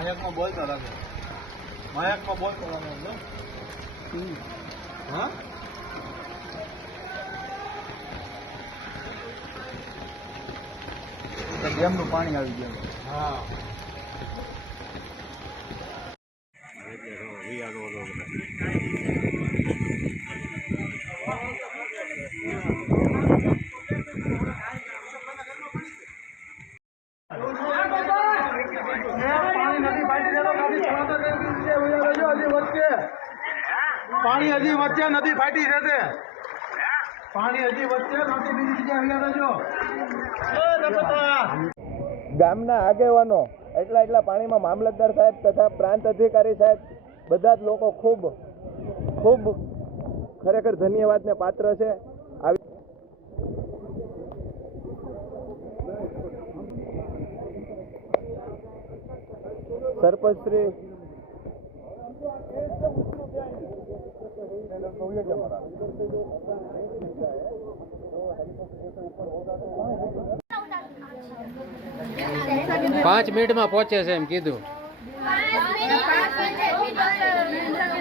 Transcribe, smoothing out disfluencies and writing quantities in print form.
માયકમાં બોલતા લાગે, માયકમાં બોલતા લાગે. હા ડેમનું પાણી આવી ગયું. હા પાણી હજી વચ્ચે નથી ફાટી છે. પાણી હજી વચ્ચે નથી, બીજી જગ્યાએ જો. ગામના આગેવાનો એટલા પાણીમાં મામલતદાર સાહેબ તથા પ્રાંત અધિકારી સાહેબ બધા જ લોકો ખૂબ ખૂબ ખરેખર ધન્યવાદને પાત્ર છે. સરપંચ શ્રી 5 મિનિટમાં પહોંચે છે એમ કીધું.